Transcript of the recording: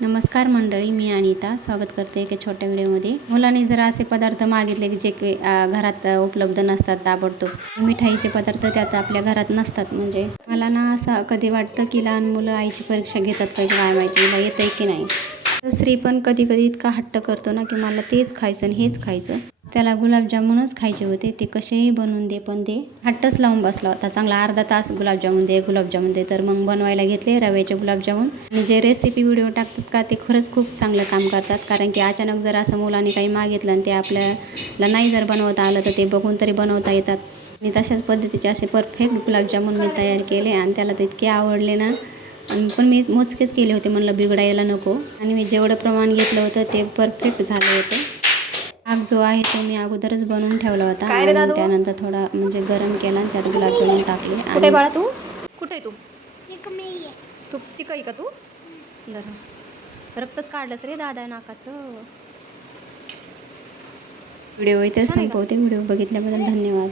नमस्कार मंडळी, मी अनिता स्वागत करते एका छोट्या व्हिडिओमध्ये। मुलांनी जर असे पदार्थ मागितले की जे की घरात उपलब्ध नसतात ताबडतोब मिठाईचे पदार्थ त्यात आपल्या घरात नसतात, म्हणजे मला ना असं कधी वाटतं की लहान मुलं आईची परीक्षा घेतात का काय माहिती, मला येतंय की नाही। श्री पण कधी कधी इतका हट्ट करतो ना की मला तेच खायचं आणि हेच खायचं। त्याला गुलाबजामुनच खायचे होते, ते कसेही बनवून दे, पण ते हट्टच लावून बसला होता। चांगला अर्धा तास गुलाबजामुन दे तर मग बनवायला घेतले रव्याचे गुलाबजामुन। आणि जे रेसिपी व्हिडिओ टाकतात का ते खरंच खूप चांगलं काम करतात, कारण की अचानक जर असं मुलांनी काही मागितलं आणि ते आपल्याला नाही जर बनवता आलं तर ते बघून तरी बनवता येतात। आणि तशाच पद्धतीचे असे परफेक्ट गुलाबजामुन मी तयार केले आणि त्याला तर इतके आवडले ना। पण मी मोजकेच केले होते, म्हणलं बिघडायला नको, आणि मी जेवढं प्रमाण घेतलं होतं ते परफेक्ट झालं होतं। पाक जो आहे तो मी अगोदरच बनवून ठेवला होता आणि त्यानंतर थोडा म्हणजे गरम केला आणि त्यात गुलाबजामुन टाकले। कुठे बाळा तू? कुठे तू? तू तिकं आहे का तू? रक्तच काढलंस रे दादा नाकाचं। व्हिडिओ इथे संपवते। व्हिडिओ बघितल्याबद्दल धन्यवाद।